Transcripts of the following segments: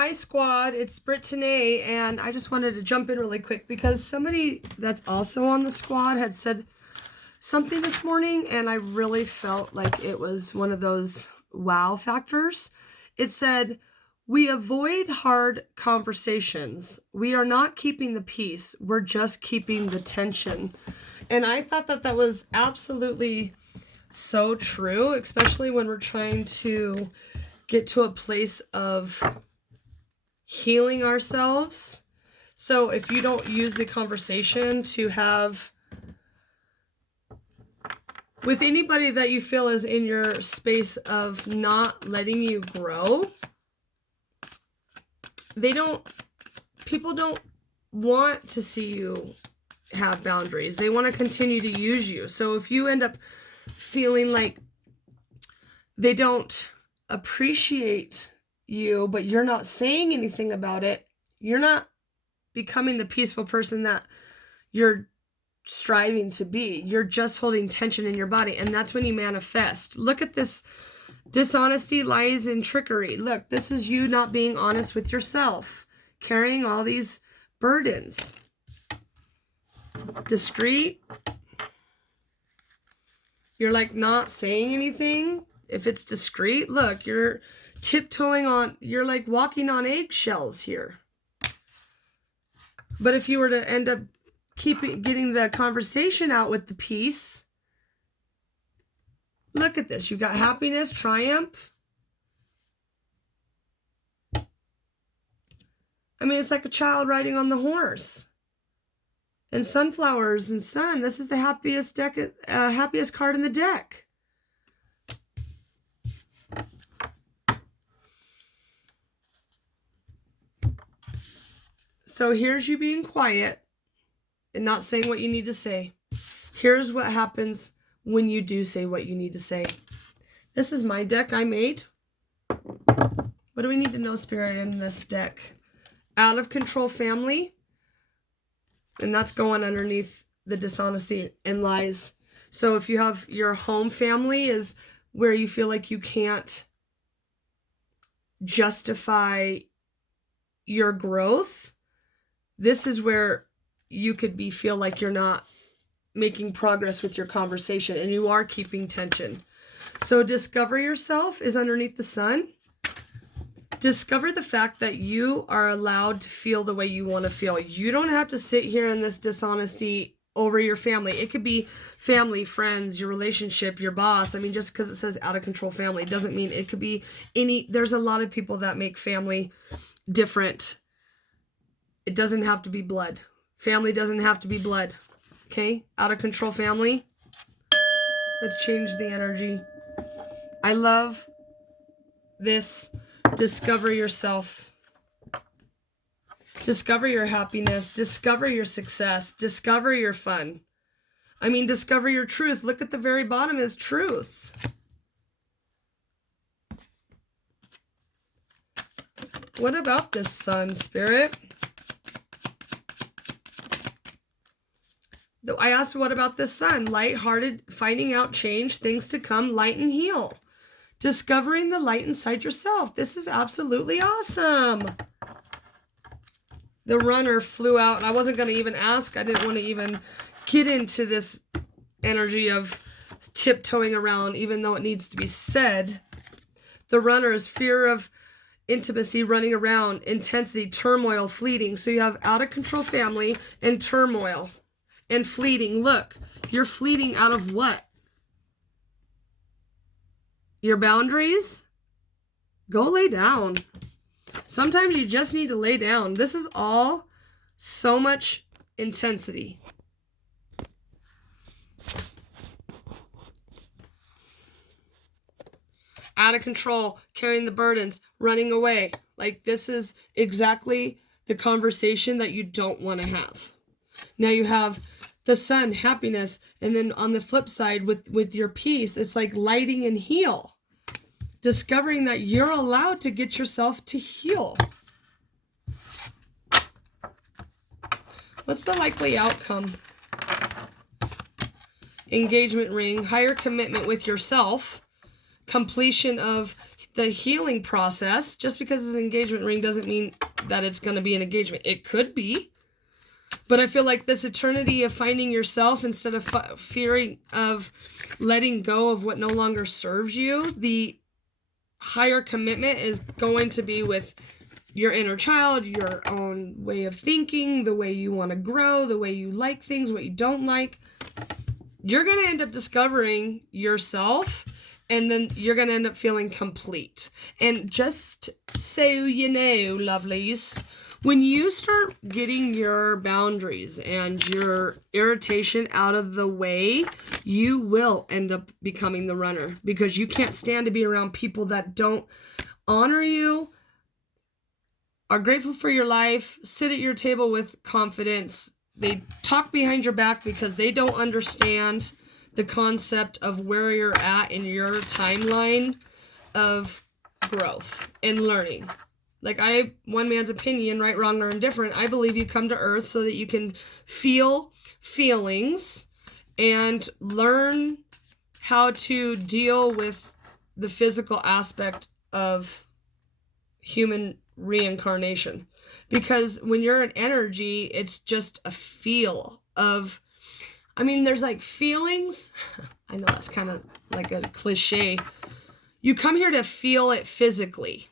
Hi, squad. It's Brittany, and I just wanted to jump in really quick because somebody that's also on the squad had said something this morning, and I really felt like it was one of those wow factors. It said, "We avoid hard conversations. We are not keeping the peace. We're just keeping the tension." And I thought that that was absolutely so true, especially when we're trying to get to a place of healing ourselves. So if you don't use the conversation to have with anybody that you feel is in your space of not letting you grow, people don't want to see you have boundaries. They want to continue to use you. So if you end up feeling like they don't appreciate you, but you're not saying anything about it, you're not becoming the peaceful person that you're striving to be. You're just holding tension in your body, and that's when you manifest. Look at this dishonesty, lies, and trickery. Look, this is you not being honest with yourself, carrying all these burdens. Discreet. You're like not saying anything. If it's discreet, look, you're tiptoeing on, you're like walking on eggshells here. But if you were to end up getting the conversation out with the peace, look at this. You've got happiness, triumph. I mean, it's like a child riding on the horse. And sunflowers and sun. This is the happiest card in the deck. So here's you being quiet and not saying what you need to say. Here's what happens when you do say what you need to say. This is my deck I made. What do we need to know, Spirit, in this deck? Out of control family. And that's going underneath the dishonesty and lies. So if you have your home family is where you feel like you can't justify your growth, this is where you could feel like you're not making progress with your conversation and you are keeping tension. So discover yourself is underneath the sun. Discover the fact that you are allowed to feel the way you want to feel. You don't have to sit here in this dishonesty over your family. It could be family, friends, your relationship, your boss. I mean, just because it says out of control family doesn't mean it could be there's a lot of people that make family different. It doesn't have to be blood. Family doesn't have to be blood. Okay? Out of control family. Let's change the energy. I love this. Discover yourself. Discover your happiness. Discover your success. Discover your fun. I mean, discover your truth. Look at the very bottom is truth. What about this sun, Spirit? I asked, what about this sun? Light-hearted, finding out change, things to come, light and heal. Discovering the light inside yourself. This is absolutely awesome. The runner flew out. I wasn't going to even ask. I didn't want to even get into this energy of tiptoeing around, even though it needs to be said. The runner is fear of intimacy, running around, intensity, turmoil, fleeting. So you have out of control family and turmoil and fleeting. Look, you're fleeting out of what? Your boundaries? Go lay down. Sometimes you just need to lay down. This is all so much intensity. Out of control, carrying the burdens, running away. Like this is exactly the conversation that you don't want to have. Now you have the sun, happiness, and then on the flip side with your peace, it's like lighting and heal. Discovering that you're allowed to get yourself to heal. What's the likely outcome? Engagement ring, higher commitment with yourself, completion of the healing process, just because it's an engagement ring doesn't mean that it's going to be an engagement. It could be. But I feel like this eternity of finding yourself instead of fearing of letting go of what no longer serves you, the higher commitment is going to be with your inner child, your own way of thinking, the way you want to grow, the way you like things, what you don't like. You're going to end up discovering yourself, and then you're going to end up feeling complete. And just so you know, lovelies, when you start getting your boundaries and your irritation out of the way, you will end up becoming the runner, because you can't stand to be around people that don't honor you, are grateful for your life, sit at your table with confidence. They talk behind your back because they don't understand the concept of where you're at in your timeline of growth and learning. Like, one man's opinion, right, wrong, or indifferent, I believe you come to earth so that you can feel feelings and learn how to deal with the physical aspect of human reincarnation. Because when you're an energy, it's just a feel of, there's like feelings. I know that's kind of like a cliche. You come here to feel it physically,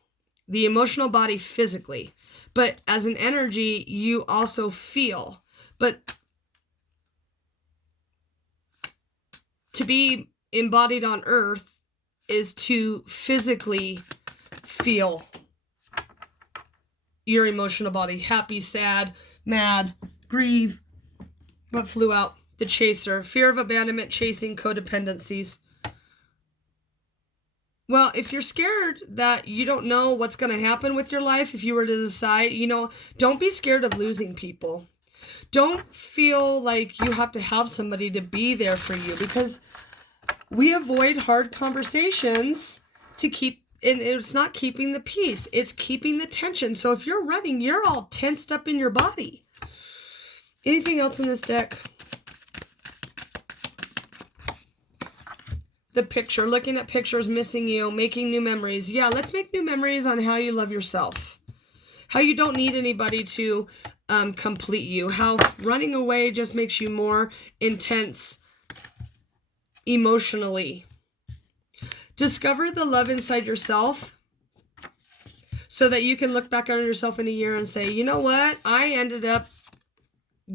the emotional body physically. But as an energy, you also feel. But to be embodied on earth is to physically feel your emotional body. Happy, sad, mad, grieve. What flew out? The chaser. Fear of abandonment, chasing, codependencies. Well, if you're scared that you don't know what's going to happen with your life, if you were to decide, don't be scared of losing people. Don't feel like you have to have somebody to be there for you, because we avoid hard conversations to keep. And it's not keeping the peace. It's keeping the tension. So if you're running, you're all tensed up in your body. Anything else in this deck? The picture. Looking at pictures, missing you, making new memories. Yeah, let's make new memories on how you love yourself. How you don't need anybody to complete you. How running away just makes you more intense emotionally. Discover the love inside yourself so that you can look back on yourself in a year and say, you know what? I ended up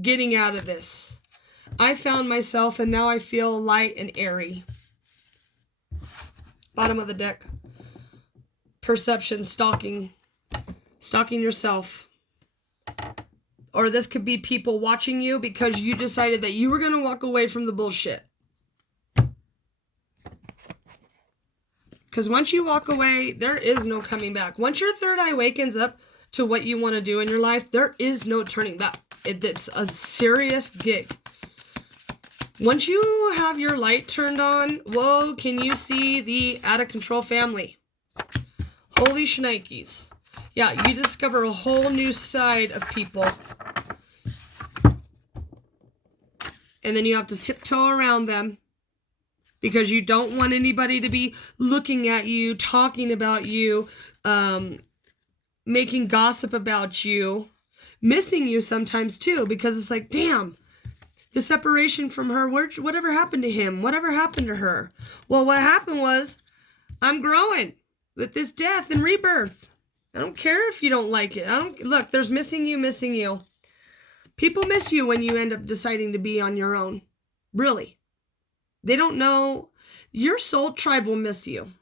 getting out of this. I found myself, and now I feel light and airy. Bottom of the deck. Perception, stalking. Stalking yourself. Or this could be people watching you because you decided that you were going to walk away from the bullshit. Because once you walk away, there is no coming back. Once your third eye wakens up to what you want to do in your life, there is no turning back. It's a serious gig. Once you have your light turned on, whoa, can you see the out of control family? Holy shnikes. Yeah, you discover a whole new side of people. And then you have to tiptoe around them. Because you don't want anybody to be looking at you, talking about you, making gossip about you, missing you sometimes too, because it's like, damn, the separation from her, whatever happened to him? Whatever happened to her? Well, what happened was, I'm growing with this death and rebirth. I don't care if you don't like it. Look, there's missing you. People miss you when you end up deciding to be on your own. Really. They don't know. Your soul tribe will miss you.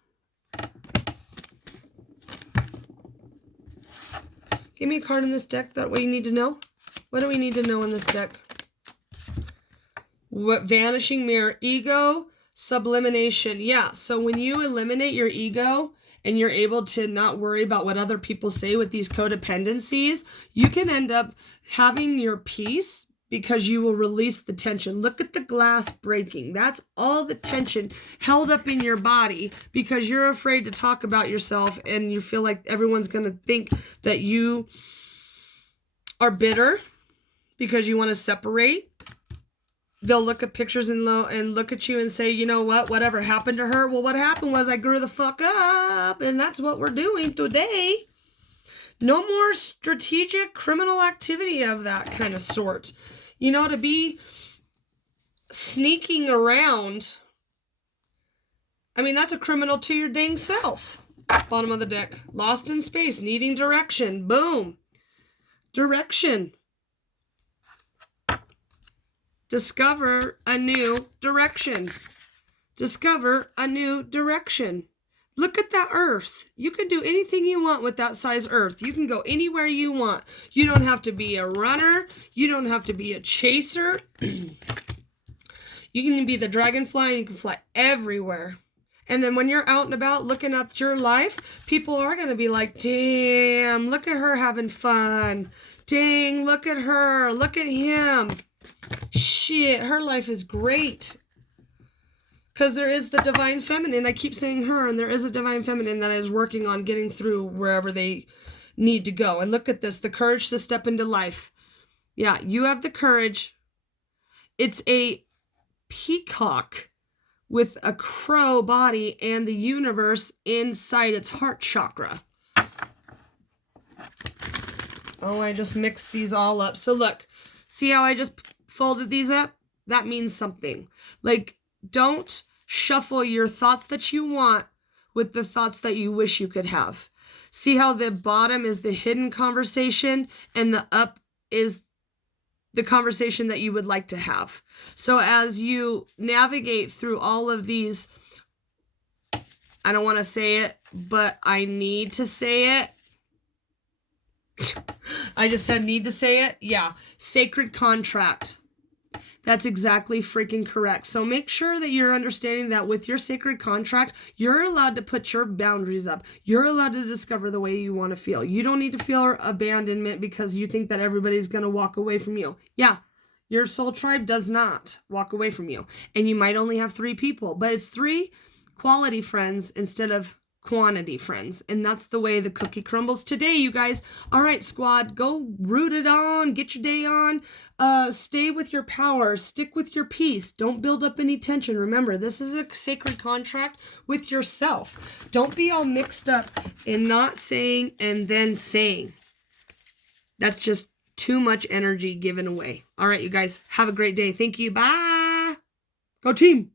Give me a card in this deck that way you need to know. What do we need to know in this deck? What? Vanishing mirror. Ego. Sublimination. Yeah. So when you eliminate your ego and you're able to not worry about what other people say with these codependencies, you can end up having your peace, because you will release the tension. Look at the glass breaking. That's all the tension held up in your body because you're afraid to talk about yourself and you feel like everyone's going to think that you are bitter because you want to separate. they'll look at pictures and look at you and say, you know what, whatever happened to her? Well, what happened was I grew the fuck up, and that's what we're doing today. No more strategic criminal activity of that kind of sort. You know, to be sneaking around, I mean, that's a criminal to your dang self. Bottom of the deck. Lost in space, needing direction. Boom. Direction. Discover a new direction. Discover a new direction. Look at that earth. You can do anything you want with that size earth. You can go anywhere you want. You don't have to be a runner. You don't have to be a chaser. You can be the dragonfly and you can fly everywhere. And then when you're out and about looking at your life, people are going to be like, damn, look at her having fun. Dang, look at her. Look at him. Shit, her life is great. Because there is the divine feminine. I keep saying her, and there is a divine feminine that is working on getting through wherever they need to go. And look at this, the courage to step into life. Yeah, you have the courage. It's a peacock with a crow body and the universe inside its heart chakra. Oh, I just mixed these all up. So look, see how I just folded these up? That means something. Like, don't shuffle your thoughts that you want with the thoughts that you wish you could have. See how the bottom is the hidden conversation and the up is the conversation that you would like to have. So as you navigate through all of these, I don't want to say it, but I need to say it. I just said need to say it. Yeah. Sacred contract. That's exactly freaking correct. So make sure that you're understanding that with your sacred contract, you're allowed to put your boundaries up. You're allowed to discover the way you want to feel. You don't need to feel abandonment because you think that everybody's going to walk away from you. Yeah, your soul tribe does not walk away from you. And you might only have 3 people, but it's 3 quality friends instead of quantity friends. And that's the way the cookie crumbles today, you guys. All right, squad, go root it on, get your day on, stay with your power, stick with your peace. Don't build up any tension. Remember, this is a sacred contract with yourself. Don't be all mixed up in not saying and then saying. That's just too much energy given away. All right, you guys, have a great day. Thank you. Bye. Go team.